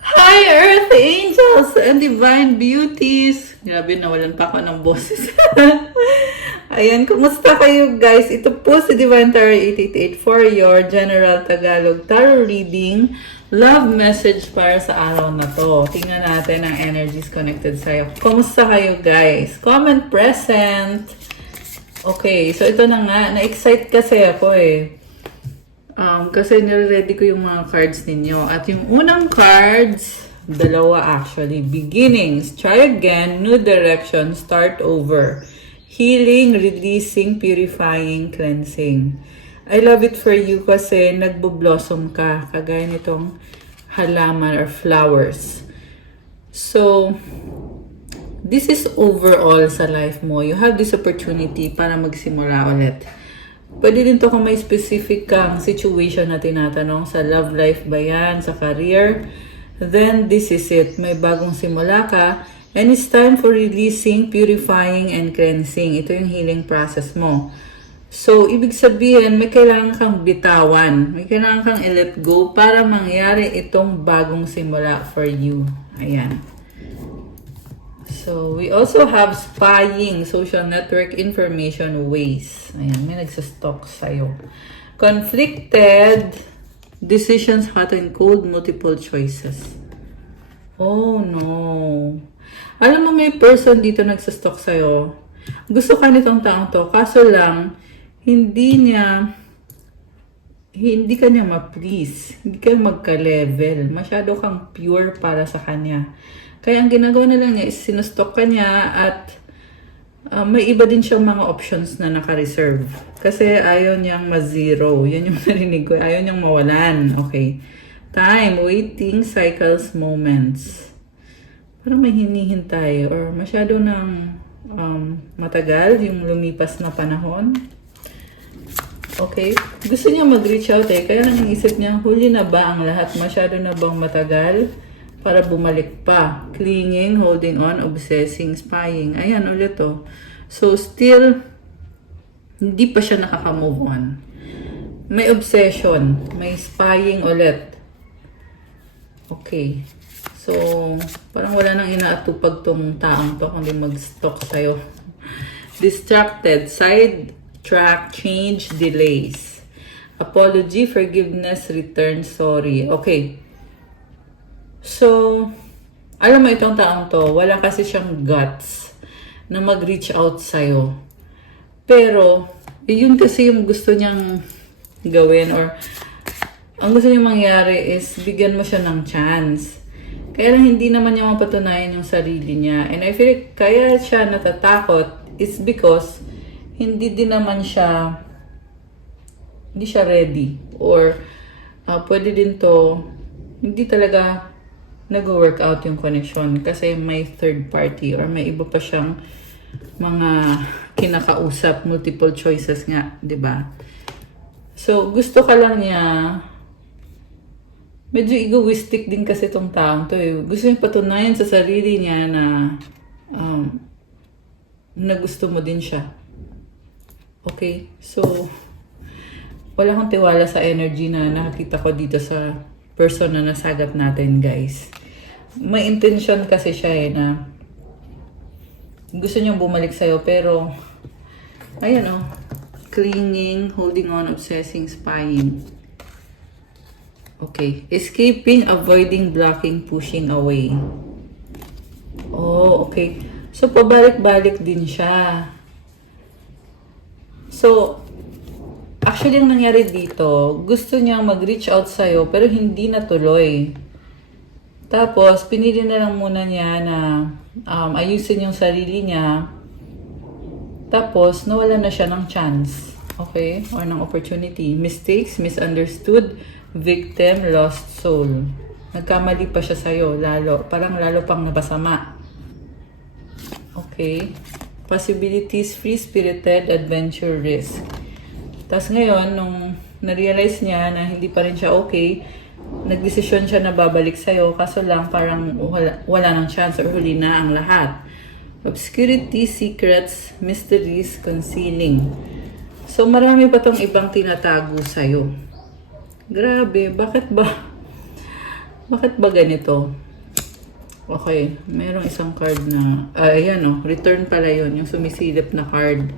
Hi, Earth Angels and Divine Beauties! Grabe, nawalan pa ako ng boses. Ayan, kumusta kayo guys? Ito po si Divine Tarot 888 for your General Tagalog Tarot Reading. Love message para sa araw na to. Tingnan natin ang energies connected sa'yo. Kumusta kayo guys? Comment present! Okay, so ito na nga. Na-excite kasi ako eh. Kasi nire-ready ko yung mga cards ninyo. At yung unang cards, dalawa actually. Beginnings, try again, new direction, start over. Healing, releasing, purifying, cleansing. I love it for you kasi nagbo-blossom ka. Kagaya nitong halaman or flowers. So, this is overall sa life mo. You have this opportunity para magsimula ulit. Pwede din to kung may specific kang situation na tinatanong sa love life ba yan, sa career. Then, this is it. May bagong simula ka. And it's time for releasing, purifying, and cleansing. Ito yung healing process mo. So, ibig sabihin, may kailangan kang bitawan. May kailangan kang i-let go para mangyari itong bagong simula for you. Ayan. So, we also have spying, social network information ways. Ayan, may nagsastalk sa'yo. Conflicted, decisions hot and cold, multiple choices. Oh, no. Alam mo, may person dito nagsastalk sa'yo. Gusto ka nitong taong to, kaso lang, hindi ka niya ma-please. Hindi ka magka-level. Masyado kang pure para sa kanya. Kaya ang ginagawa na lang niya is sinustok ka niya at may iba din siyang mga options na naka-reserve. Kasi ayaw niyang ma-zero. Yan yung narinig ko. Ayaw niyang mawalan. Okay. Time, waiting, cycles, moments. Parang may hinihintay or masyado ng matagal yung lumipas na panahon. Okay. Gusto niya mag-reach out eh. Kaya nang isip niya, huli na ba ang lahat? Masyado na bang matagal? Para bumalik pa. Clinging, holding on, obsessing, spying. Ayan, ulit to. So, still, hindi pa siya nakaka-move on. May obsession. May spying ulit. Okay. So, parang wala nang inaatupag tong taong to kundi mag-stalk sa'yo. Distracted. Side track, change, delays. Apology, forgiveness, return, sorry. Okay. So, alam mo itong taong to, wala kasi siyang guts na mag-reach out sa'yo. Pero, yun kasi yung gusto niyang gawin or ang gusto niyang mangyari is bigyan mo siya ng chance. Kaya lang hindi naman niya mapatunayan yung sarili niya. And I feel like kaya siya natatakot is because hindi siya ready. Or pwede din to, hindi talaga nag-work out yung connection kasi may third party or may iba pa siyang mga kinakausap, multiple choices nga, 'di ba? So, gusto ka lang niya. Medyo egoistic din kasi tong taong to eh. Gusto niya patunayan sa sarili niya na gusto mo din siya. Okay? So, wala akong tiwala sa energy na nakakita ko dito sa person na nasagat natin, guys. May intention kasi siya eh na gusto niyang bumalik sa'yo pero ayan o, clinging, holding on, obsessing, spying. Okay. Escaping, avoiding, blocking, pushing away. Oh, okay. So, pabalik-balik din siya. So, actually, ang nangyari dito, gusto niyang mag-reach out sa'yo, pero hindi natuloy. Tapos, pinili na lang muna niya na ayusin yung sarili niya. Tapos, nawala na siya ng chance. Okay? Or ng opportunity. Mistakes, misunderstood, victim, lost soul. Nagkamali pa siya sa'yo, parang lalo pang napasama. Okay? Possibilities, free-spirited, adventure, risk. Tapos ngayon, nung na-realize niya na hindi pa rin siya okay, nagdesisyon siya na babalik sa'yo, kaso lang parang wala ng chance or huli na ang lahat. Obscurity, secrets, mysteries, concealing. So marami pa tong ibang tinatago sa'yo. Grabe, bakit ba? Bakit ba ganito? Okay, mayroong isang card na, ayan o, return pala yun, yung sumisilip na card.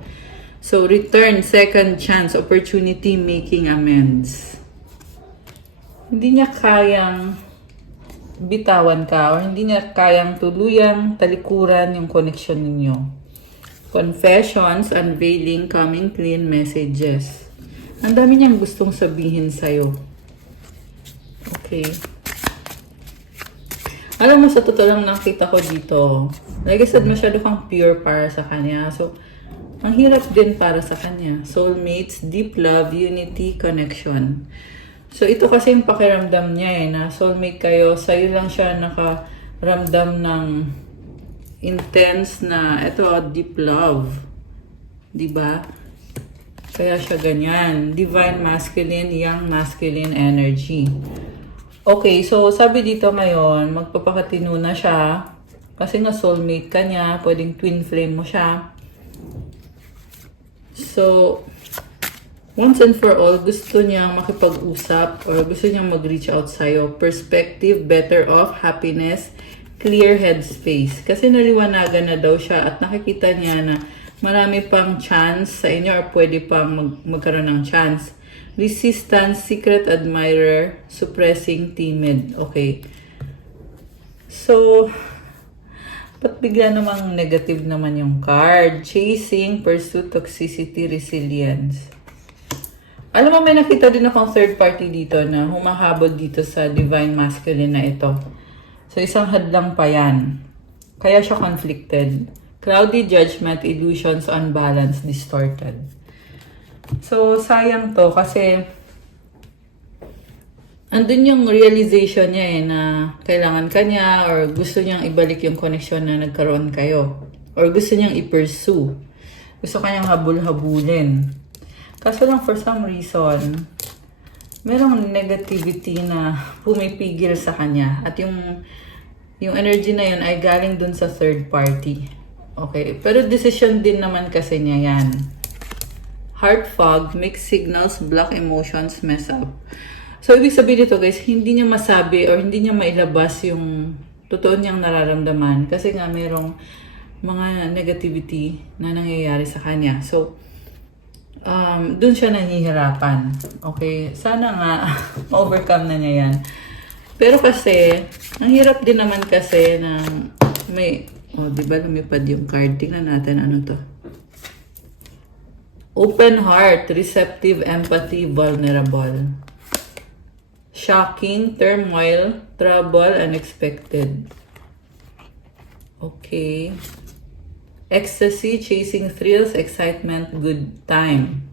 So, return, second chance, opportunity, making amends. Hindi niya kayang bitawan ka, or hindi niya kayang tuluyang talikuran yung connection ninyo. Confessions, unveiling, coming clean messages. Ang dami niyang gustong sabihin sa'yo. Okay. Alam mo, sa totoo lang nakita ko dito, like I said, masyado kang pure para sa kanya. So, ang hirap din para sa kanya. Soulmates, deep love, unity, connection. So, ito kasi yung pakiramdam niya na soulmate kayo, sa'yo lang siya nakaramdam ng intense na, ito, deep love. Diba? Kaya siya ganyan. Divine masculine, young masculine energy. Okay, so sabi dito ngayon, magpapakatino na siya. Kasi nga soulmate ka niya, pwedeng twin flame mo siya. So, once and for all, gusto niyang makipag-usap or gusto niyang mag-reach out sa'yo. Perspective, better off, happiness, clear headspace. Kasi naliwanagan na daw siya at nakikita niya na marami pang chance sa inyo or pwede pang magkaroon ng chance. Resistance, secret admirer, suppressing, timid. Okay. So, ba't bigla namang negative naman yung card? Chasing, pursuit, toxicity, resilience. Alam mo, may nakita din akong third party dito na humahabol dito sa divine masculine na ito. So, isang hadlang pa yan. Kaya siya conflicted. Cloudy judgment, illusions, unbalanced, distorted. So, sayang to kasi andun yung realization niya na kailangan ka niya or gusto niyang ibalik yung connection na nagkaroon kayo. Or gusto niyang i-pursue. Gusto kanyang habul-habulin. Kaso lang for some reason, merong negativity na pumipigil sa kanya. At yung energy na yun ay galing dun sa third party. Okay, pero decision din naman kasi niya yan. Heart fog, mixed signals, block emotions, mess up. So, ibig sabihin dito guys, hindi niya masabi or hindi niya mailabas yung totoo niyang nararamdaman. Kasi nga merong mga negativity na nangyayari sa kanya. So, dun siya nahihirapan. Okay, sana nga ma-overcome na niya yan. Pero kasi, ang hirap din naman kasi na may, diba lumipad yung card? Tingnan natin ano to. Open heart, receptive, empathy, vulnerable. Shocking, turmoil, trouble, unexpected. Okay. Ecstasy, chasing thrills, excitement, good time.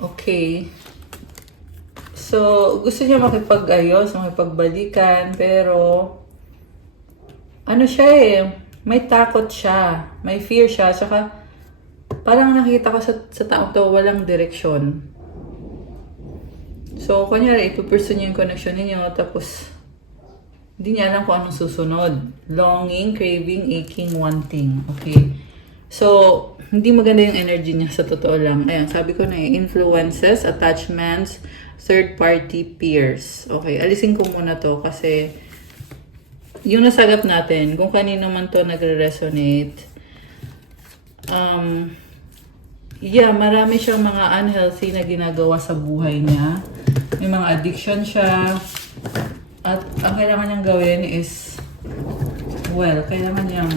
Okay. So, gusto niya makipag-ayos, makipagbalikan, pero ano siya may takot siya, may fear siya, saka parang nakita ko sa taong to walang direksyon. So, kunyari, ipupursue niya yung connection ninyo, tapos hindi niya alam kung anong susunod. Longing, craving, aching, wanting. Okay? So, hindi maganda yung energy niya sa totoo lang. Ayan, sabi ko na influences, attachments, third-party peers. Okay, alisin ko muna to kasi yung nasagap natin, kung kanino man to nagre-resonate, marami siyang mga unhealthy na ginagawa sa buhay niya. May mga addiction siya. At ang kailangan niyang gawin is, kailangan niyang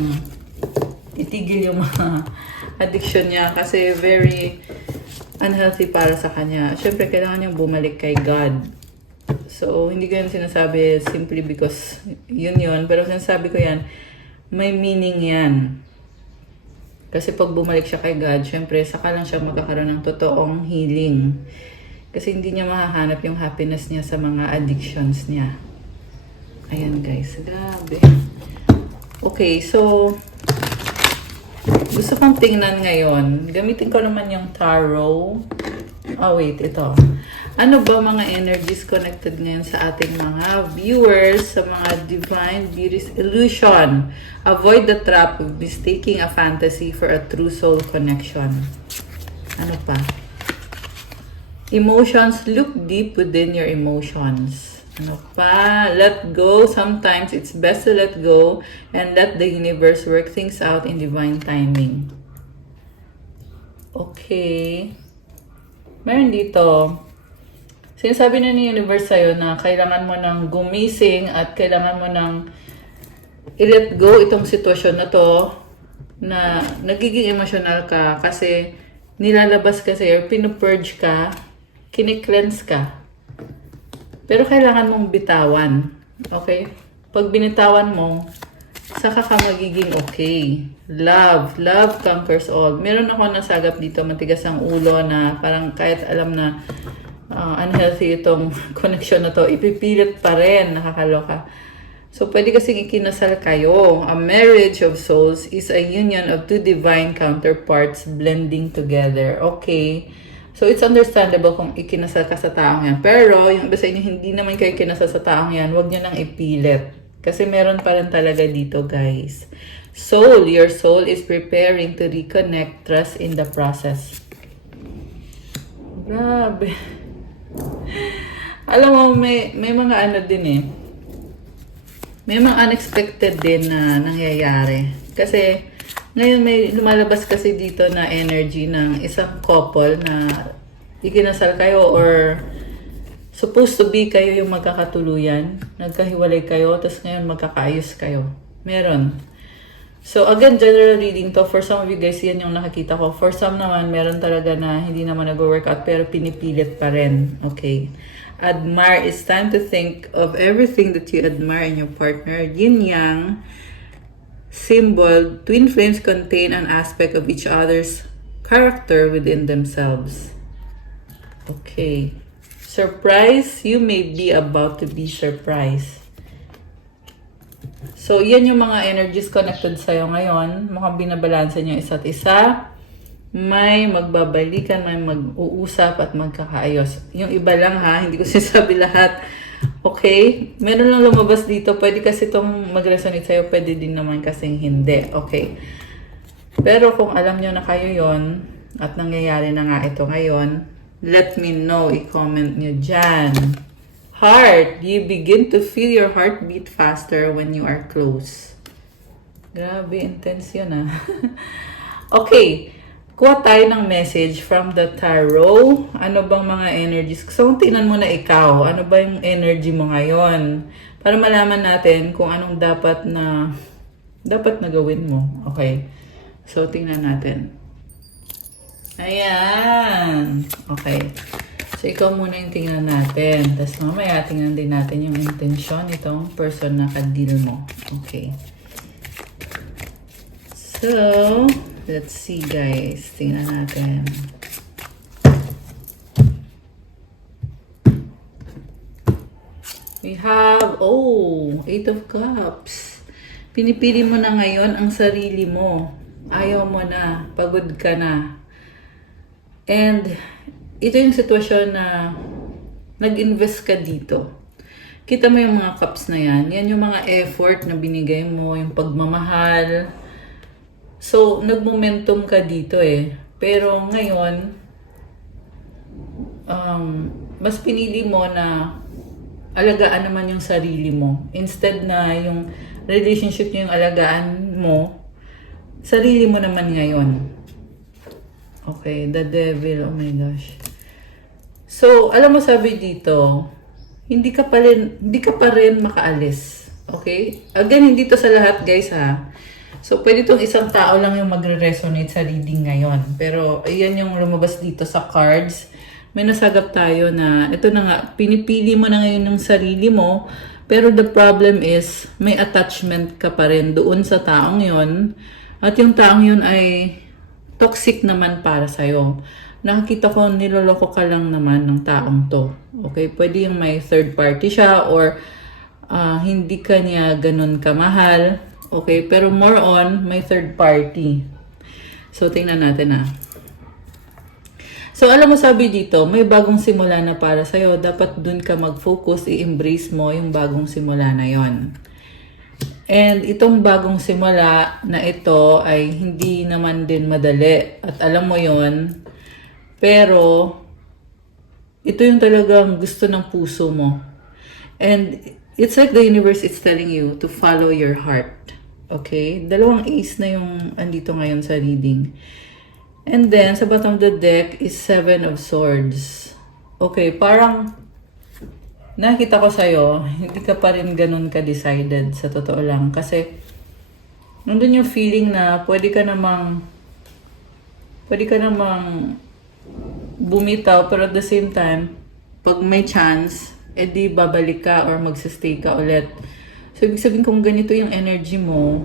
itigil yung mga addiction niya kasi very unhealthy para sa kanya. Siyempre, kailangan niyang bumalik kay God. So, hindi ko yan sinasabi simply because yun. Pero sinasabi ko yan, may meaning yan. Kasi pag bumalik siya kay God, syempre, saka lang siya magkakaroon ng totoong healing. Kasi hindi niya mahahanap yung happiness niya sa mga addictions niya. Ayan guys, grabe. Okay, so, gusto kong tingnan ngayon. Gamitin ko naman yung tarot. Ito. Ano ba mga energies connected ngayon sa ating mga viewers, sa mga divine beauty's illusion? Avoid the trap of mistaking a fantasy for a true soul connection. Ano pa? Emotions, look deep within your emotions. Ano pa? Let go. Sometimes it's best to let go and let the universe work things out in divine timing. Okay. Meron dito. Sinasabi na ni universe sa'yo na kailangan mo ng gumising at kailangan mo ng i-let go itong sitwasyon na to na nagiging emotional ka kasi nilalabas kasi or pinupurge ka, kine-cleanse ka. Pero kailangan mong bitawan. Okay? Pag binitawan mo, saka ka magiging okay. Love. Love conquers all. Meron ako nasagap dito, matigas ang ulo na parang kahit alam na unhealthy itong connection na to, ipipilit pa rin. Nakakaloka. So, pwede kasing ikinasal kayo. A marriage of souls is a union of two divine counterparts blending together. Okay. So, it's understandable kung ikinasal ka sa taong yan. Pero, yung iba sa inyo, hindi naman kayo kinasal sa taong yan, huwag nyo nang ipilit. Kasi meron pa rin talaga dito, guys. Soul, your soul is preparing to reconnect, trust in the process. Grabe. Alam mo, may mga ano din eh. May mga unexpected din na nangyayari. Kasi, ngayon may lumalabas kasi dito na energy ng isang couple na ikinasal kayo or supposed to be kayo yung magkakatuluyan. Nagkahiwalay kayo, tapos ngayon magkakaayos kayo. Meron. So again, general reading to. For some of you guys, yan yung nakakita ko. For some naman, meron talaga na hindi naman nag-work out pero pinipilit pa rin. Okay. Admire. It's time to think of everything that you admire in your partner. Yin Yang symbol, twin flames contain an aspect of each other's character within themselves. Okay. Surprise, you may be about to be surprised. So, yan yung mga energies connected sa'yo ngayon. Mukhang binabalansa niyo isa't isa. May magbabalikan, may mag-uusap at magkakaayos. Yung iba lang ha, hindi ko sinasabi lahat. Okay? Meron lang lumabas dito. Pwede kasi itong mag-resonate sa'yo. Pwede din naman kasing hindi. Okay? Pero kung alam nyo na kayo yon at nangyayari na nga ito ngayon, let me know. I-comment nyo dyan. Heart. You begin to feel your heartbeat faster when you are close. Grabe, intense yun ah. Okay. Kuha tayo ng message from the tarot. Ano bang mga energies? So, tingnan mo na ikaw. Ano ba yung energy mo ngayon? Para malaman natin kung anong dapat na gawin mo. Okay. So, tingnan natin. Ayan. Okay. So, ikaw muna yung tingnan natin. Tapos mamaya, tingnan din natin yung intention nitong person na ka-deal mo. Okay. So, let's see guys. Tingnan natin. We have, Eight of Cups. Pinipili mo na ngayon ang sarili mo. Ayaw mo na. Pagod ka na. And, ito yung sitwasyon na nag-invest ka dito. Kita mo yung mga cups na yan. Yan yung mga effort na binigay mo, yung pagmamahal. So, nag-momentum ka dito eh. Pero ngayon, mas pinili mo na alagaan naman yung sarili mo. Instead na yung relationship niyo yung alagaan mo, sarili mo naman ngayon. Okay, the devil, oh my gosh. So, alam mo sabi dito, hindi ka pa rin makaalis. Okay? Again, hindi to sa lahat guys ha. So, pwede itong isang tao lang yung magre-resonate sa reading ngayon. Pero, ayan yung lumabas dito sa cards. May nasagap tayo na, ito na nga, pinipili mo na ngayon yung sarili mo. Pero the problem is, may attachment ka pa rin doon sa taong yon. At yung taong yun ay toxic naman para sa'yo. Nakikita ko, niloloko ka lang naman ng taong to. Okay? Pwede yung may third party siya or hindi ka niya ganun kamahal. Okay, pero more on, may third party. So, tingnan natin So, alam mo sabi dito, may bagong simula na para sa'yo. Dapat dun ka mag-focus, i-embrace mo yung bagong simula na yon. And itong bagong simula na ito ay hindi naman din madali. At alam mo yon. Pero, ito yung talagang gusto ng puso mo. And it's like the universe is telling you to follow your heart. Okay? Dalawang ace na yung andito ngayon sa reading. And then, sa bottom of the deck is 7 of Swords. Okay, parang nakita ko sa'yo, hindi ka pa rin ganun ka-decided sa totoo lang. Kasi, nandun yung feeling na pwede ka namang bumitaw, pero at the same time, pag may chance, edi babalik ka or magsistay ka ulit. So, ibig sabihin kung ganito yung energy mo,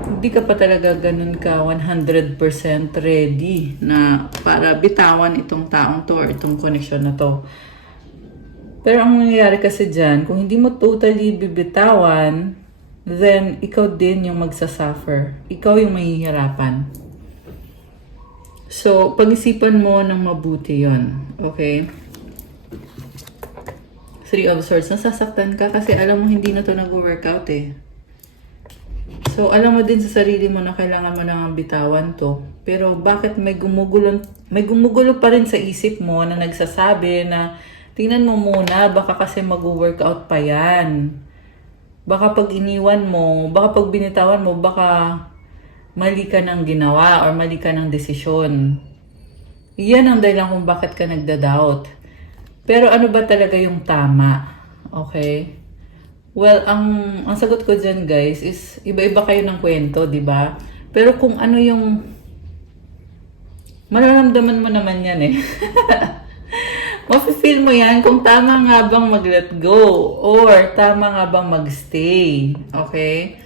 hindi ka pa talaga ganun ka 100% ready na para bitawan itong taong to or itong connection na to. Pero ang nangyayari kasi dyan, kung hindi mo totally bibitawan, then ikaw din yung magsasuffer. Ikaw yung mahihirapan. So, pag-isipan mo ng mabuti yon, okay? 3 of Swords, nasasaktan ka kasi alam mo hindi na to nag-workout eh. So, alam mo din sa sarili mo na kailangan mo nang bitawan to. Pero bakit may gumugulo pa rin sa isip mo na nagsasabi na tingnan mo muna, baka kasi mag-workout pa yan. Baka pag iniwan mo, baka pag binitawan mo, baka mali ka ng ginawa or mali ka ng desisyon. Yan ang dahilan kung bakit ka nagda-doubt. Pero ano ba talaga yung tama? Okay? Well, ang sagot ko dyan guys is iba-iba kayo ng kwento, di ba? Pero kung ano yung mararamdaman mo naman yan eh. Mafe-feel mo yan kung tama nga bang mag-let go or tama nga bang mag-stay. Okay?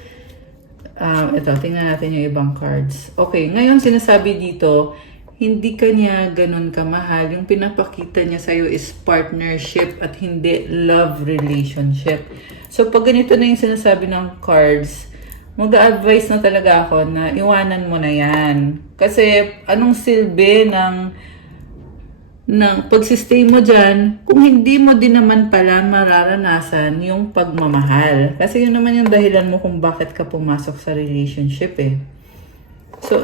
Ito, tingnan natin yung ibang cards. Okay, ngayon sinasabi dito, hindi ka niya ganun kamahal. Yung pinapakita niya sa'yo is partnership at hindi love relationship. So, pag ganito na yung sinasabi ng cards, mag-a-advise na talaga ako na iwanan mo na yan. Kasi, anong silbi ng pagsistay mo dyan, kung hindi mo din naman pala mararanasan yung pagmamahal. Kasi yun naman yung dahilan mo kung bakit ka pumasok sa relationship eh. So,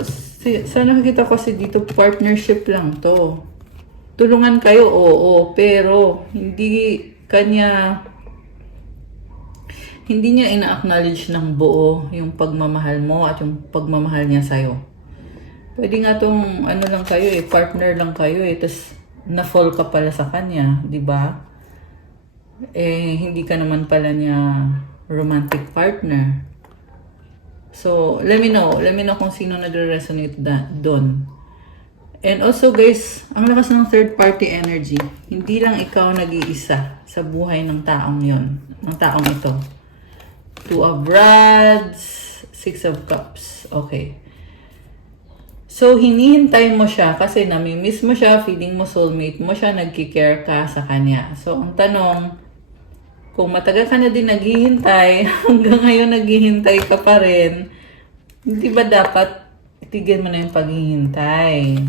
sa nakikita ko kasi dito, partnership lang to. Tulungan kayo, oo, pero hindi niya ina-acknowledge ng buo yung pagmamahal mo at yung pagmamahal niya sa'yo. Pwede nga tong ano lang kayo eh, partner lang kayo eh, tapos na-fall ka pala sa kanya, di ba? Eh, hindi ka naman pala niya romantic partner. So, let me know kung sino nagre-resonate doon. And also guys, ang lakas ng third party energy. Hindi lang ikaw nag-iisa sa buhay ng taong yon, ng taong ito. 2 of Rods, 6 of Cups. Okay. So, hinihintay mo siya kasi nami-miss mo siya, feeling mo soulmate mo siya, nagki-care ka sa kanya. So, ang tanong, kung matagal ka na din naghihintay, hanggang ngayon naghihintay ka pa rin, hindi ba dapat itigil mo na yung paghihintay?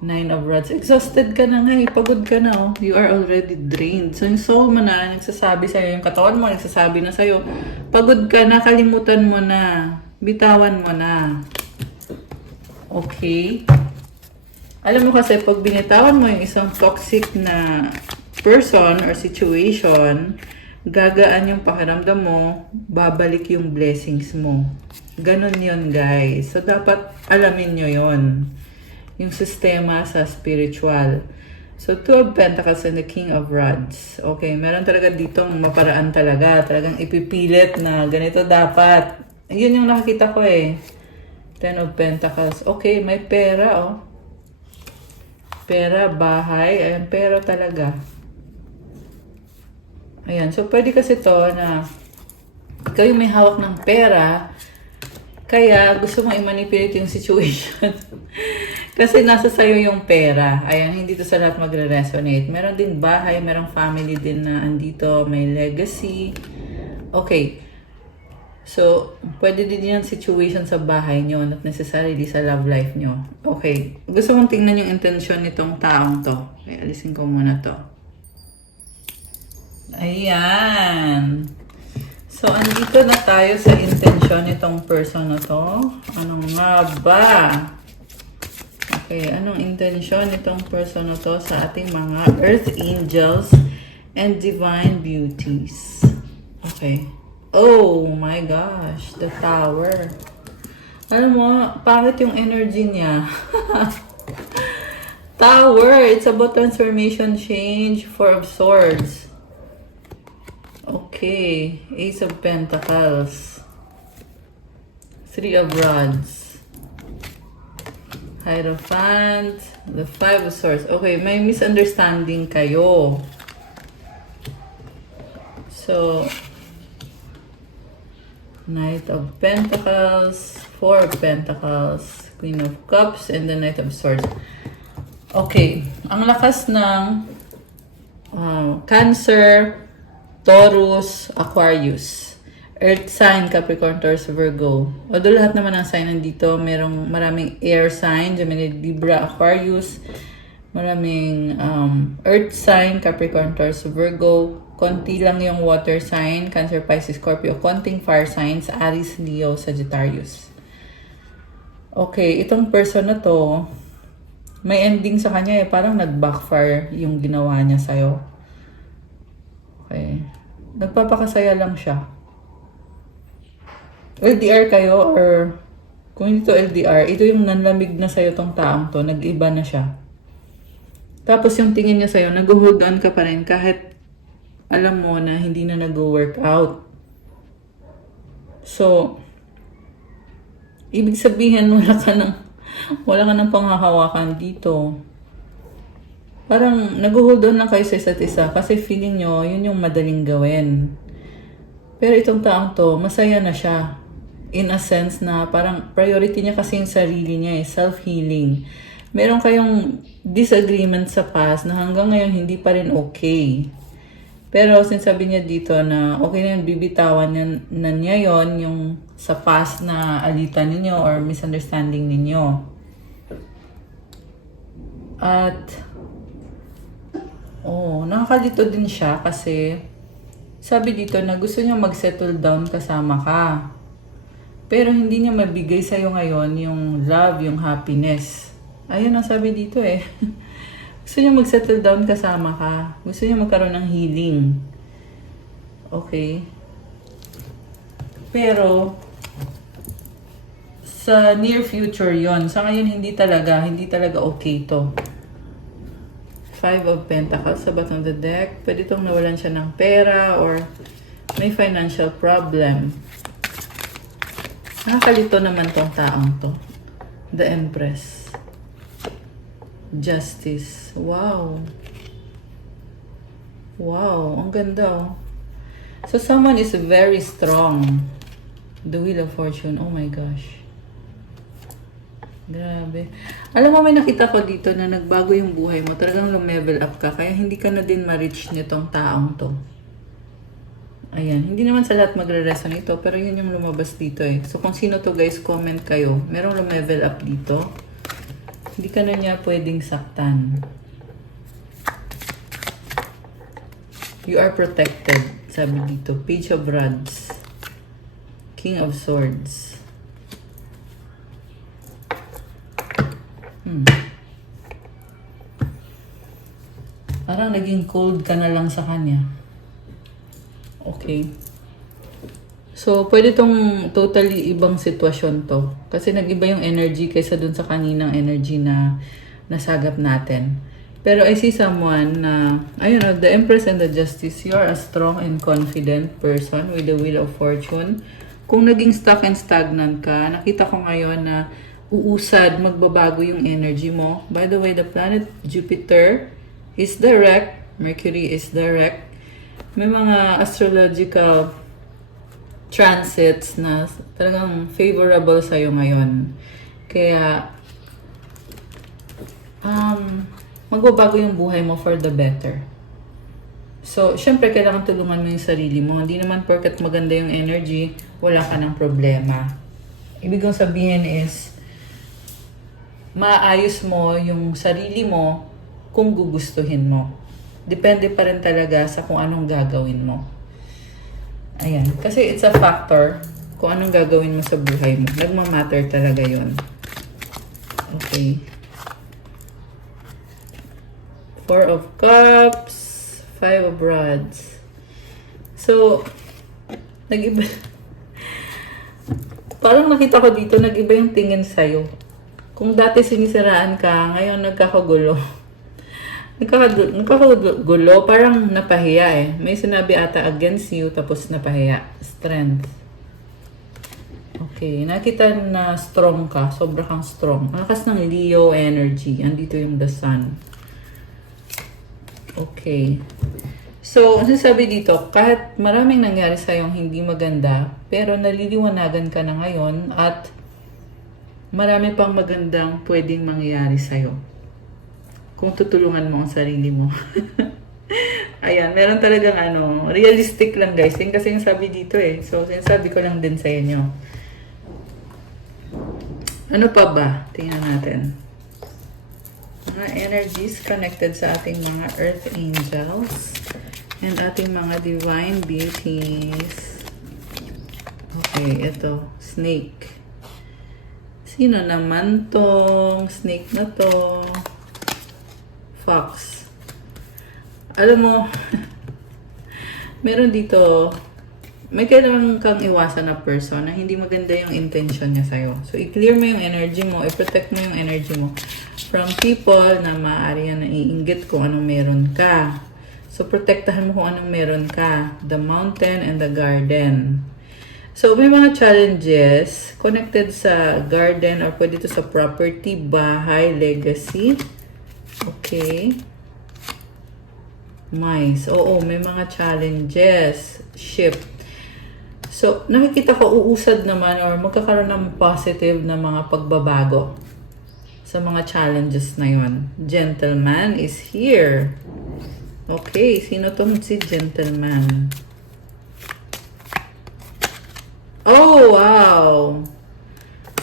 9 of Rods. Exhausted ka na nga, pagod ka na oh. You are already drained. So yung soul mo na nagsasabi sa'yo, yung katawan mo nagsasabi na sa'yo, pagod ka na, kalimutan mo na, bitawan mo na. Okay? Alam mo kasi, pag binitawan mo yung isang toxic na person or situation, gagaan yung pakiramdam mo, babalik yung blessings mo. Ganon yun, guys. So, dapat alamin nyo yon, yung sistema sa spiritual. So, 2 of Pentacles and the King of Rods. Okay, meron talaga ditong maparaan talaga. Talagang ipipilit na ganito dapat. Yun yung nakikita ko eh. 10 of Pentacles. Okay, may pera oh. Pera, bahay. Ayan, pera talaga. Ayan, so pwede kasi to na ikaw yung may hawak ng pera, kaya gusto mong i-manipulate yung situation. Kasi nasa sayo yung pera. Ayan, hindi to sa lahat magre-resonate. Meron din bahay, merong family din na andito, may legacy. Okay. So, pwede din yung situation sa bahay nyo, not necessarily sa love life nyo. Okay. Gusto kong tingnan yung intention nitong taong to. Okay, alisin ko muna to. Ayan. So, andito na tayo sa intention nitong person na to. Ano nga ba? Okay, anong intensyon nitong person na to sa ating mga earth angels and divine beauties? Okay. Oh my gosh, the tower. Alam mo, pangit yung energy niya. Tower, it's about transformation, change, Four of Swords. Okay, Ace of Pentacles. Three of Rods. Hierophant. The Five of Swords. Okay, may misunderstanding kayo. So, Knight of Pentacles, Four of Pentacles, Queen of Cups, and the Knight of Swords. Okay, ang lakas ng Cancer, Taurus, Aquarius, Earth sign, Capricorn, Taurus, Virgo. Although lahat naman ng sign nandito, maraming air sign, Gemini, Libra, Aquarius, maraming Earth sign, Capricorn, Taurus, Virgo. Konti lang yung water sign, Cancer, Pisces, Scorpio. Konting fire signs, Aries, Leo, Sagittarius. Okay, itong person na to, may ending sa kanya parang nag-backfire yung ginawa niya sa'yo. Okay. Nagpapakasaya lang siya. LDR kayo or kung hindi to LDR, ito yung nanlamig na sa'yo tong taong to, nag-iba na siya. Tapos yung tingin niya sa'yo, nag-hold on ka pa rin kahit alam mo na hindi na nag-work out. So, ibig sabihin wala ka ng panghahawakan dito. Parang nag-hold on lang kayo sa isa't isa kasi feeling nyo, yun yung madaling gawin. Pero itong taong to, masaya na siya. In a sense na parang priority niya kasi yung sarili niya, self-healing. Meron kayong disagreement sa past na hanggang ngayon hindi pa rin okay. Pero sinasabi niya dito na okay na yun, bibitawan niya yon yung sa past na alitan ninyo or misunderstanding ninyo. At, nakakalito din siya kasi sabi dito na gusto niya mag-settle down kasama ka. Pero hindi niya mabigay sa'yo ngayon yung love, yung happiness. Ayun ang sabi dito eh. Gusto niya mag-settle down kasama ka. Gusto niya magkaroon ng healing. Okay. Pero, sa near future yon. Sa ngayon, hindi talaga okay to. Five of Pentacles sa bottom of the deck. Pwede itong nawalan siya ng pera or may financial problem. Nakakalito naman tong taong to. The Empress. Justice. Wow. Wow, ang ganda oh. So someone is very strong. The Wheel of Fortune. Oh my gosh. Grabe. Alam mo, may nakita ko dito na nagbago yung buhay mo. Talagang lumevel up ka. Kaya hindi ka na din ma-reach nitong taong to. Ayan. Hindi naman sa lahat magre-resonate ito. Pero yun yung lumabas dito eh. So kung sino to guys, comment kayo. Merong lumevel up dito. Hindi ka na niya pwedeng saktan. You are protected. Sabi dito. Page of Rods. King of Swords. Parang naging cold ka na lang sa kanya. Okay. So, pwede tong totally ibang sitwasyon to. Kasi nag-iba yung energy kaysa dun sa kaninang energy na nasagap natin. Pero I see someone na, ayun, the Empress and the Justice, you are a strong and confident person with the Wheel of Fortune. Kung naging stuck and stagnant ka, nakita ko ngayon na uusad, magbabago yung energy mo. By the way, the planet Jupiter is direct. Mercury is direct. May mga astrological transits na talagang favorable sa'yo ngayon. Kaya, magbabago yung buhay mo for the better. So, syempre, kailangan tulungan mo yung sarili mo. Hindi naman porket maganda yung energy, wala ka ng problema. Ibig kong sabihin is, maayos mo yung sarili mo kung gugustuhin mo. Depende pa rin talaga sa kung anong gagawin mo. Ayan. Kasi it's a factor kung anong gagawin mo sa buhay mo. Nagmamatter talaga yon. Okay. Four of Cups, Five of Rods. So, nag-iba. Parang nakita ko dito, nag-iba yung tingin sa'yo. Kung dati sinisiraan ka, ngayon nagkakagulo. Nagkakagulo, parang napahiya eh. May sinabi ata against you, tapos napahiya. Strength. Okay, nakita na strong ka. Sobra kang strong. Lakas ng Leo energy. Andito yung the sun. Okay. So, ano sabi dito? Kahit maraming nangyari sa'yong hindi maganda, pero naliliwanagan ka na ngayon at marami pang magandang pwedeng mangyayari sa'yo. Kung tutulungan mo ang sarili mo. Ayan, meron talagang realistic lang guys. Yung kasi yung sabi dito eh. So, sinasabi ko lang din sa inyo. Ano pa ba? Tingnan natin. Mga energies connected sa ating mga earth angels and ating mga divine beauties. Okay, ito. Snake. Sino naman tong snake na to? Fox. Alam mo, meron dito, may kailangan kang iwasan na person na hindi maganda yung intention niya sa'yo. So, i-clear mo yung energy mo, i-protect mo yung energy mo from people na maaari yan naiinggit kung anong meron ka. So, protektahan mo kung anong meron ka. The mountain and the garden. So, may mga challenges connected sa garden or pwede ito sa property, bahay, legacy. Okay. Mice. Oo, may mga challenges. Shift. So, nakikita ko uusad naman or magkakaroon ng positive na mga pagbabago sa mga challenges na yon. Gentleman is here. Okay, sino tong si gentleman? Oh, wow!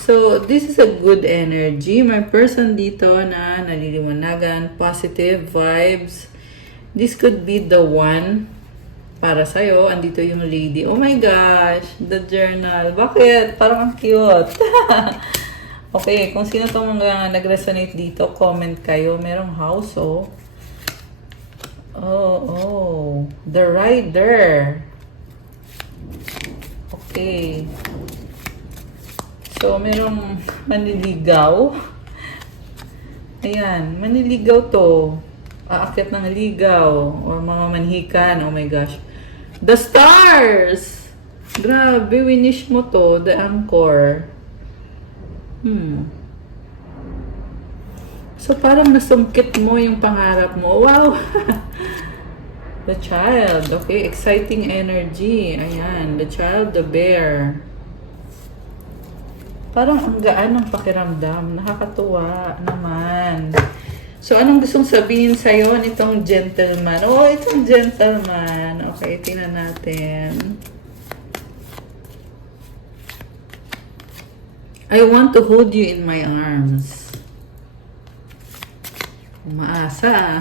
So, this is a good energy. May person dito na naliliwanagan, positive vibes. This could be the one para sa'yo. Andito yung lady. Oh my gosh! The journal. Bakit? Parang ang cute. Okay, kung sino itong mga nag-resonate dito, comment kayo. Merong house, oh. Oh. The rider. Okay. So, merong manliligaw. Ayan, manliligaw to. Aakyat ng ligaw. Or mga manhikan. Oh my gosh. The stars! Grabe, winish mo to. The anchor. So, parang nasungkit mo yung pangarap mo. Wow! The child. Okay, exciting energy. Ayan, the child, the bear. Parang ang gaan ng pakiramdam. Nakakatuwa naman. So, anong gustong sabihin sa'yo nitong gentleman? Oh, itong gentleman. Okay, tingnan natin. I want to hold you in my arms. Umaasa.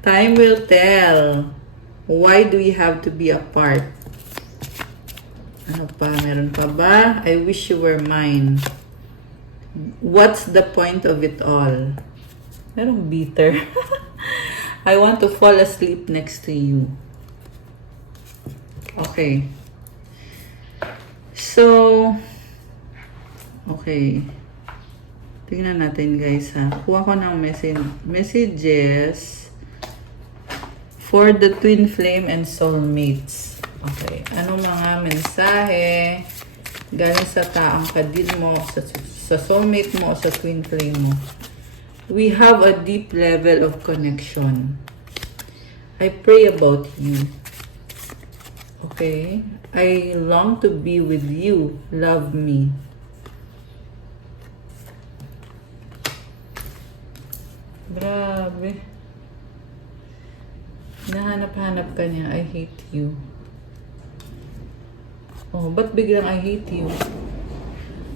Time will tell. Why do we have to be apart? Ano pa? Meron pa ba? I wish you were mine. What's the point of it all? Merong bitter. I want to fall asleep next to you. Okay. So, okay. Tingnan natin guys ha. Kuha ko ng messages for the twin flame and soulmates. Okay. Anong mga mensahe galing sa taang kadil mo, sa soulmate mo, o sa twin flame mo? We have a deep level of connection. I pray about you. Okay? I long to be with you. Love me. Grabe. Nahanap-hanap ka niya. I hate you. Oh, ba't biglang I hate you?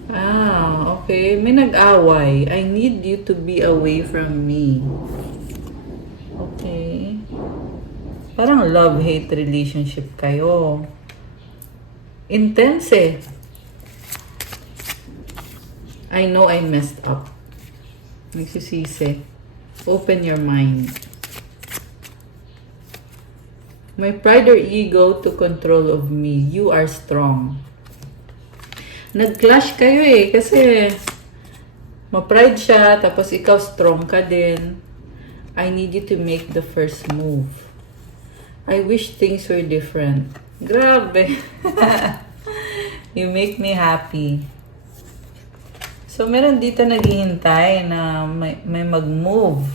Ah, okay. May nag-away. I need you to be away from me. Okay. Parang love-hate relationship kayo. Intense eh. I know I messed up. Nagsisisi. Open your mind. My pride or ego to control of me. You are strong. Nag-clash kayo eh. Kasi, ma-pride siya, tapos ikaw strong ka din. I need you to make the first move. I wish things were different. Grabe. You make me happy. So, meron dito naghihintay na may mag-move.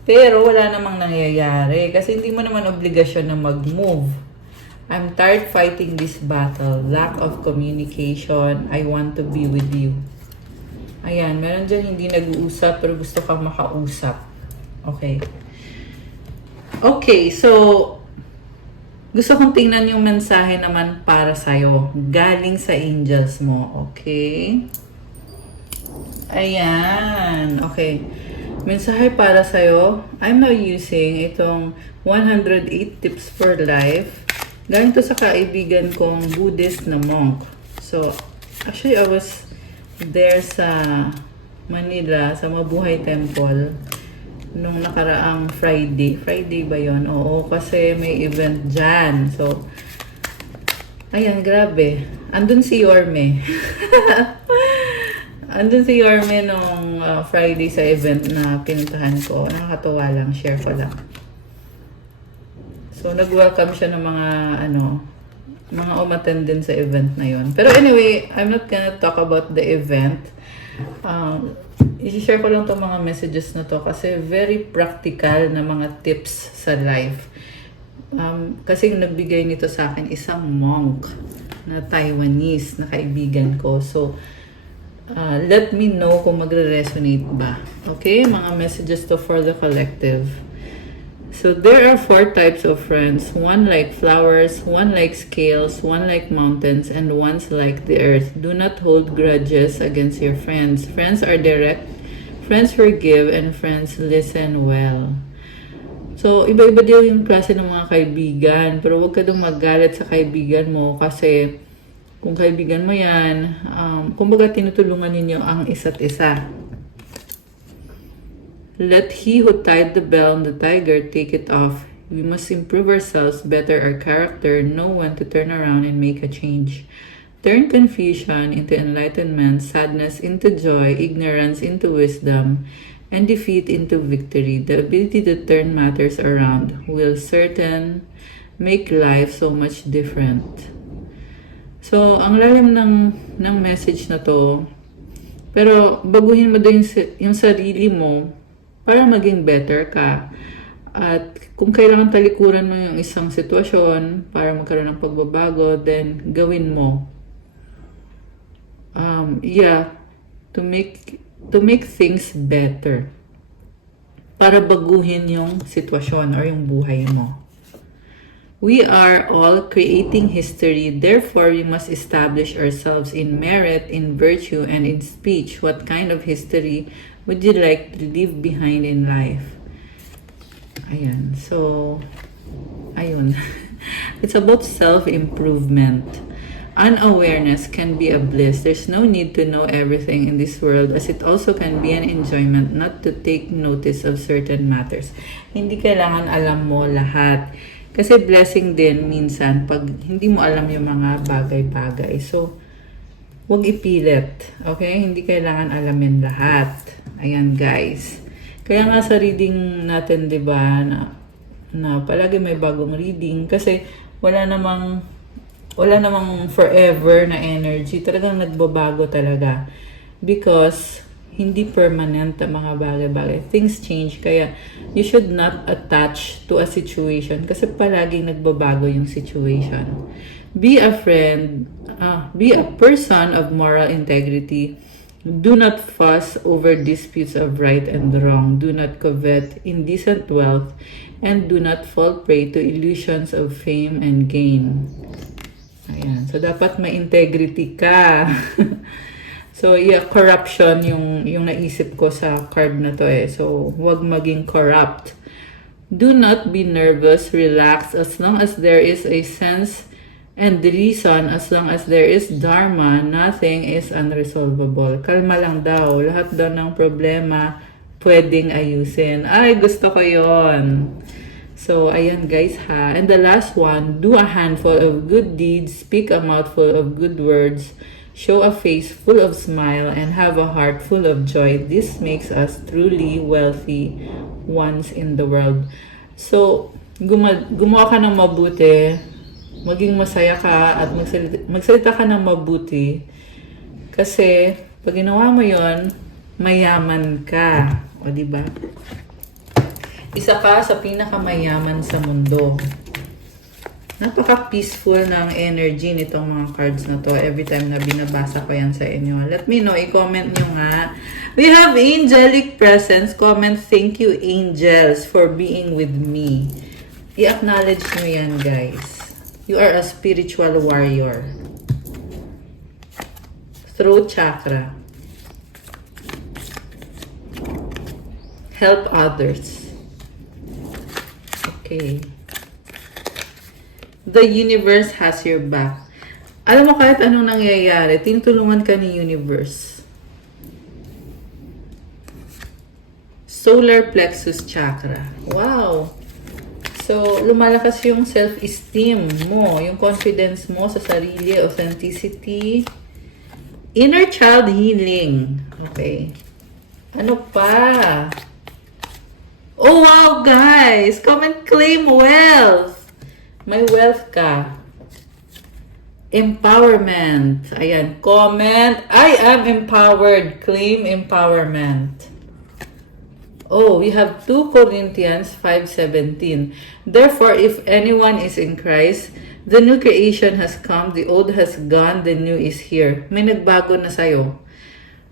Pero wala namang nangyayari kasi hindi mo naman obligasyon na mag-move. I'm tired fighting this battle. Lack of communication. I want to be with you. Ayan, meron dyan hindi nag-uusap pero gusto kang makausap. Okay. Okay, so gusto kong tingnan yung mensahe naman para sa'yo. Galing sa angels mo. Okay? Ayan. Okay. Mensahe para sa'yo. I'm now using itong 108 tips for life. Galing to sa kaibigan kong Buddhist na monk. So, actually, I was there sa Manila, sa Mabuhay Temple, nung nakaraang Friday. Friday ba yon? Oo, kasi may event dyan. So, ayan, grabe. Andun si Yorme. Andun si Yorme nung Friday sa event na pinuntahan ko. Nakakatuwa lang, share ko lang. So, nag-welcome siya ng mga umattend din sa event na yon. Pero anyway, I'm not gonna talk about the event. I-share ko lang itong mga messages na to kasi very practical na mga tips sa life. Kasi nagbigay nito sa akin isang monk na Taiwanese na kaibigan ko. So, let me know kung magre-resonate ba. Okay? Mga messages to for the collective. So, there are 4 types of friends. One like flowers, one like scales, one like mountains, and one's like the earth. Do not hold grudges against your friends. Friends are direct, friends forgive, and friends listen well. So, iba-iba din yung klase ng mga kaibigan. Pero huwag ka dong magalit sa kaibigan mo kasi kung kaibigan mo yan, kumbaga tinutulungan ninyo ang isa't isa. Let he who tied the bell on the tiger take it off. We must improve ourselves, better our character, know when to turn around and make a change. Turn confusion into enlightenment, sadness into joy, ignorance into wisdom, and defeat into victory. The ability to turn matters around will certain make life so much different. So, ang lalim ng message na to, pero baguhin mo din yung sarili mo para maging better ka. At kung kailangan talikuran mo yung isang sitwasyon para magkaroon ng pagbabago, then gawin mo. To make things better. Para baguhin yung sitwasyon or yung buhay mo. We are all creating history, therefore we must establish ourselves in merit, in virtue, and in speech. What kind of history would you like to leave behind in life? Ayan. So, ayun. It's about self-improvement. Unawareness can be a bliss. There's no need to know everything in this world, as it also can be an enjoyment not to take notice of certain matters. Hindi kailangan alam mo lahat. Kasi blessing din minsan pag hindi mo alam yung mga bagay-bagay. So, huwag ipilit. Okay? Hindi kailangan alamin lahat. Ayan, guys. Kaya nga sa reading natin, 'di ba, na palagi may bagong reading kasi wala namang forever na energy. Talagang nagbabago talaga. Because hindi permanent ang mga bagay-bagay. Things change. Kaya you should not attach to a situation kasi palaging nagbabago yung situation. Be a friend. Be a person of moral integrity. Do not fuss over disputes of right and wrong. Do not covet indecent wealth. And do not fall prey to illusions of fame and gain. Ayan. So, dapat may integrity ka. So, yeah, corruption yung naisip ko sa card na to eh. So, huwag maging corrupt. Do not be nervous, relax, as long as there is a sense and reason, as long as there is dharma, nothing is unresolvable. Kalma lang daw. Lahat daw ng problema pwedeng ayusin. Ay, gusto ko yon. So, ayan guys ha. And the last one, do a handful of good deeds, speak a mouthful of good words, show a face full of smile, and have a heart full of joy. This makes us truly wealthy ones in the world. So, gumawa ka ng mabuti, maging masaya ka, at magsalita ka ng mabuti. Kasi, pag ginawa mo yon, mayaman ka. O, diba? Isa ka sa pinakamayaman sa mundo. Napaka-peaceful ng energy nitong mga cards na to every time na binabasa ko yan sa inyo. Let me know, i-comment nyo nga. We have angelic presence. Comment, thank you angels for being with me. I-acknowledge nyo yan guys. You are a spiritual warrior. Throat chakra. Help others. Okay. The universe has your back. Alam mo, kahit anong nangyayari, tinutulungan ka ni universe. Solar plexus chakra. Wow! So, lumalakas yung self-esteem mo, yung confidence mo sa sarili, authenticity, inner child healing. Okay. Ano pa? Oh, wow, guys! Comment, claim wealth. May wealth ka. Empowerment. Ayan, comment. I am empowered. Claim empowerment. Oh, we have 2 Corinthians 5:17. Therefore, if anyone is in Christ, the new creation has come, the old has gone, the new is here. May nagbago na sa'yo.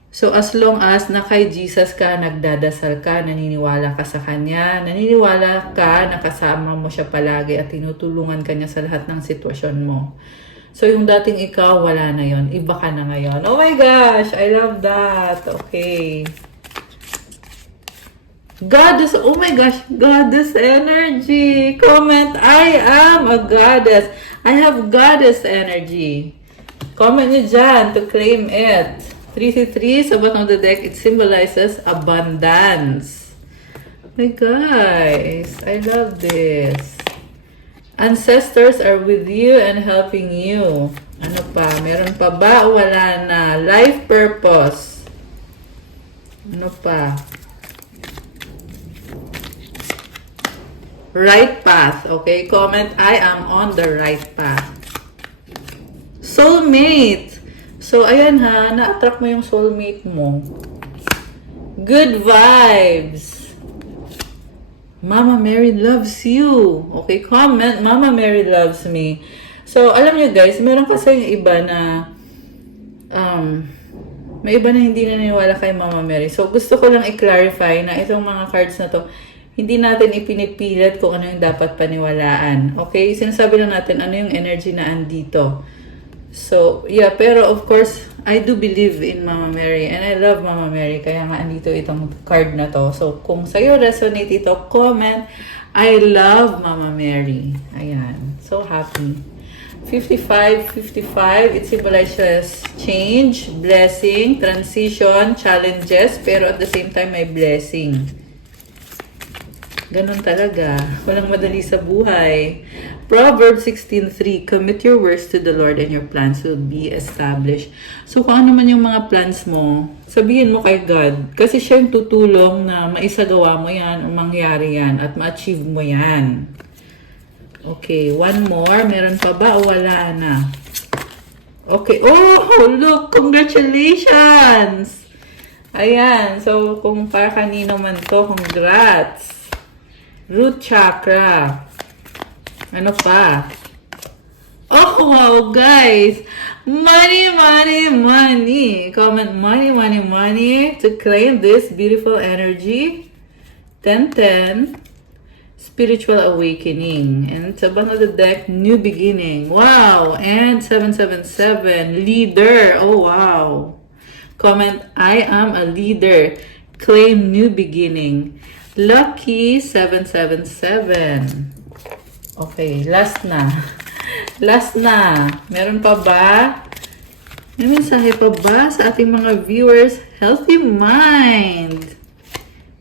So, as long as na kay Jesus ka, nagdadasal ka, naniniwala ka sa Kanya, naniniwala ka, nakasama mo siya palagi at tinutulungan ka niya sa lahat ng sitwasyon mo. So, yung dating ikaw, wala na yon, iba ka na ngayon. Oh my gosh! I love that! Okay. Goddess, oh my gosh, goddess energy. Comment, I am a goddess. I have goddess energy. Comment nyo dyan to claim it. 333 sa bottom of the deck, it symbolizes abundance. My guys, I love this. Ancestors are with you and helping you. Ano pa? Meron pa ba? Wala na. Life purpose. Ano pa? Right path. Okay, comment, I am on the right path. Soulmate. So, ayan ha, na-attract mo yung soulmate mo. Good vibes. Mama Mary loves you. Okay, comment, Mama Mary loves me. So, alam niyo guys, meron kasi yung iba na, may iba na hindi naniniwala kay Mama Mary. So, gusto ko lang i-clarify na itong mga cards na to, hindi natin ipinipilit kung ano yung dapat paniwalaan. Okay? Sinasabi lang natin ano yung energy na andito. So, yeah, pero of course, I do believe in Mama Mary and I love Mama Mary. Kaya nga andito itong card na to. So, kung sa'yo resonate ito, comment, I love Mama Mary. Ayan. So happy. 55, 55, it symbolizes change, blessing, transition, challenges, pero at the same time may blessing. Ganun talaga. Walang madali sa buhay. Proverbs 16:3, commit your works to the Lord and your plans will be established. So, kung ano man yung mga plans mo, sabihin mo kay God. Kasi siya yung tutulong na maisagawa mo yan, o mangyari yan, at ma-achieve mo yan. Okay, one more. Meron pa ba o wala na? Okay. Oh, look! Congratulations! Ayan. So, kung para kanino man to, congrats! Root chakra. Ano pa? Oh, wow, guys! Money, money, money! Comment money, money, money to claim this beautiful energy. 10-10. Spiritual awakening. And sa bottom of the deck, new beginning. Wow! And 777. Leader. Oh, wow. Comment, I am a leader. Claim new beginning. Lucky 777. Okay, last na. Last na. Meron pa ba? May mensahe pa ba sa ating mga viewers? Healthy mind.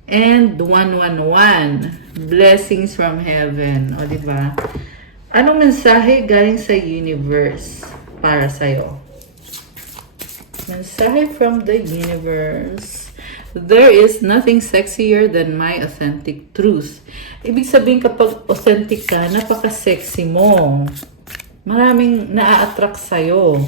And 111. Blessings from heaven. O, diba? Anong mensahe galing sa universe para sa'yo? Mensahe from the universe. There is nothing sexier than my authentic truth. Ibig sabihin kapag authentic ka, napaka-sexy mo. Maraming naa-attract sa'yo.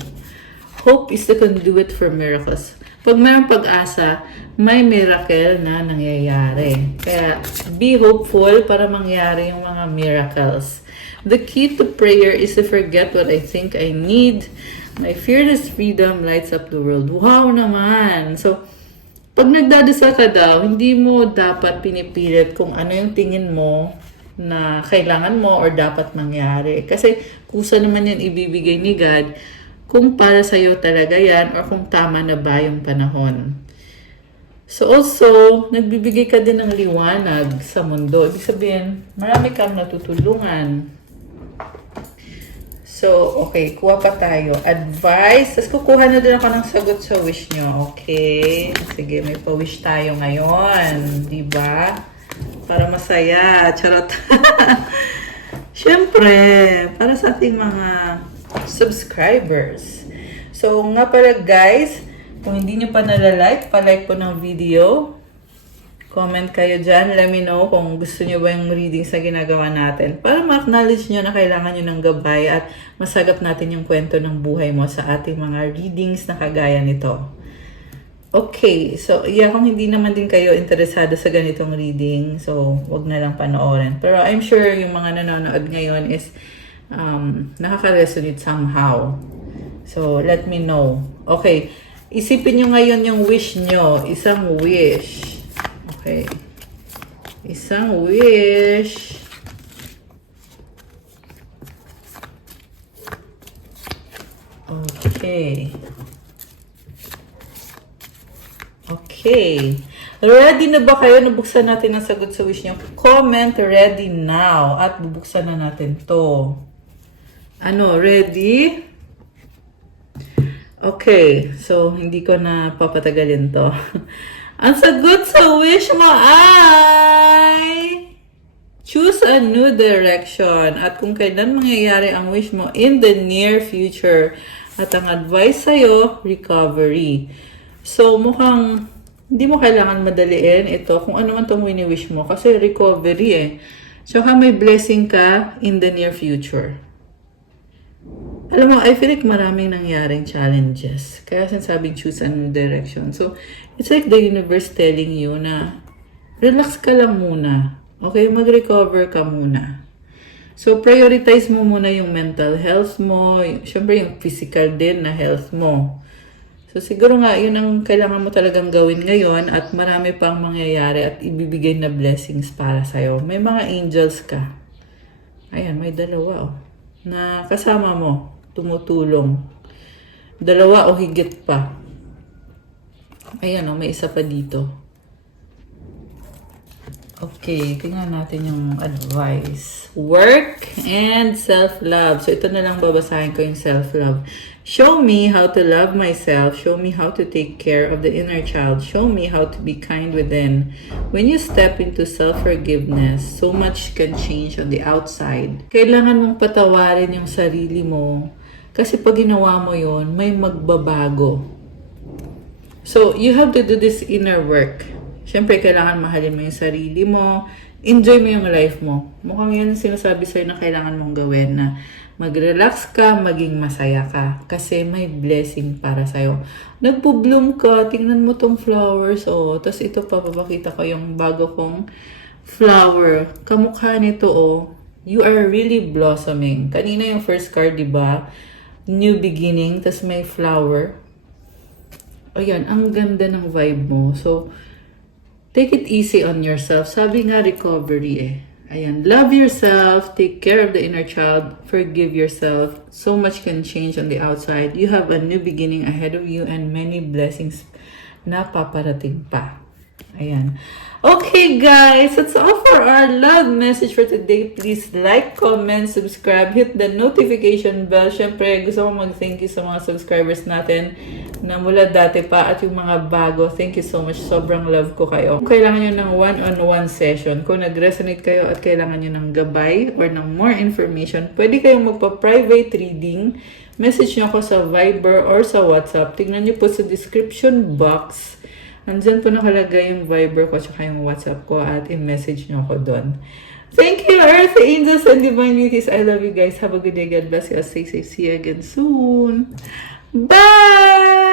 Hope is the conduit for miracles. Pag mayroong pag-asa, may miracle na nangyayari. Kaya, be hopeful para mangyari yung mga miracles. The key to prayer is to forget what I think I need. My fearless freedom lights up the world. Wow naman! So, pag nagdadasal ka daw, hindi mo dapat pinipilit kung ano yung tingin mo na kailangan mo or dapat mangyari. Kasi kusa naman yan ibibigay ni God kung para sa'yo talaga yan or kung tama na ba yung panahon. So also, nagbibigay ka din ng liwanag sa mundo. Ibig sabihin, marami kang natutulungan. So, okay, kuha pa tayo. Advice. Tapos kukuha na din ako ng sagot sa wish nyo. Okay. Sige, may pa-wish tayo ngayon. Diba? Para masaya. Charot. Siyempre, para sa ating mga subscribers. So, nga pala guys, kung hindi nyo pa nalalike, pa-like po ng video. Comment kayo dyan. Let me know kung gusto nyo ba yung readings na ginagawa natin. Para ma-acknowledge nyo na kailangan nyo ng gabay at masagap natin yung kwento ng buhay mo sa ating mga readings na kagaya nito. Okay. So, yeah, kung hindi naman din kayo interesado sa ganitong reading, so, wag na lang panoorin. Pero I'm sure yung mga nanonood ngayon is nakaka-resonate somehow. So, let me know. Okay. Isipin nyo ngayon yung wish nyo. Isang wish. Okay. Isang wish. Okay. Okay. Ready na ba kayo? Nabuksan natin ang sagot sa wish nyo. Comment ready now. At bubuksan na natin to. Ano? Ready? Okay. So, hindi ko na papatagalin to. Ang sagot sa wish mo ay choose a new direction. At kung kailan mangyayari ang wish mo in the near future. At ang advice sa'yo, recovery. So mukhang hindi mo kailangan madaliin ito kung ano man itong wini-wish mo. Kasi recovery eh. Tsaka may blessing ka in the near future. Alam mo, I feel like maraming nangyaring challenges. Kaya sinasabing choose a new direction. So, it's like the universe telling you na relax ka lang muna. Okay? Mag-recover ka muna. So, prioritize mo muna yung mental health mo. Siyempre, yung physical din na health mo. So, siguro nga, yun ang kailangan mo talagang gawin ngayon at marami pang mangyayari at ibibigay na blessings para sa'yo. May mga angels ka. Ayan, may dalawa na kasama mo. Tumutulong. Dalawa o higit pa. Ayan may isa pa dito. Okay, tingnan natin yung advice. Work and self-love. So, ito na lang babasahin ko yung self-love. Show me how to love myself. Show me how to take care of the inner child. Show me how to be kind within. When you step into self-forgiveness, so much can change on the outside. Kailangan mong patawarin yung sarili mo. Kasi pag ginawa mo yun, may magbabago. So, you have to do this inner work. Siyempre, kailangan mahalin mo yung sarili mo. Enjoy mo yung life mo. Mukhang yun ang sinasabi sa'yo na kailangan mong gawin na mag-relax ka, maging masaya ka. Kasi may blessing para sa'yo. Nagpo-bloom ka, tingnan mo tong flowers, Tapos ito pa, papakita ko yung bago kong flower. Kamukha nito, You are really blossoming. Kanina yung first card, diba? New beginning, tapos may flower. Ayan, ang ganda ng vibe mo. So, take it easy on yourself. Sabi nga, recovery Ayan, love yourself, take care of the inner child, forgive yourself. So much can change on the outside. You have a new beginning ahead of you and many blessings na paparating pa. Ayan. Okay, guys, that's all for our love message for today. Please like, comment, subscribe, hit the notification bell. Syempre, gusto ko mag-thank you sa mga subscribers natin na mula dati pa at yung mga bago. Thank you so much. Sobrang love ko kayo. Kung kailangan nyo ng one-on-one session, kung nag-resonate kayo at kailangan nyo ng gabay or ng more information, pwede kayong magpa-private reading. Message nyo ako sa Viber or sa WhatsApp. Tingnan nyo po sa description box. Andyan po nakalagay yung Viber ko at yung WhatsApp ko at i-message nyo ako doon. Thank you, Earth Angels and Divine Beauties. I love you guys. Have a good day. God bless you. Stay safe. See you again soon. Bye!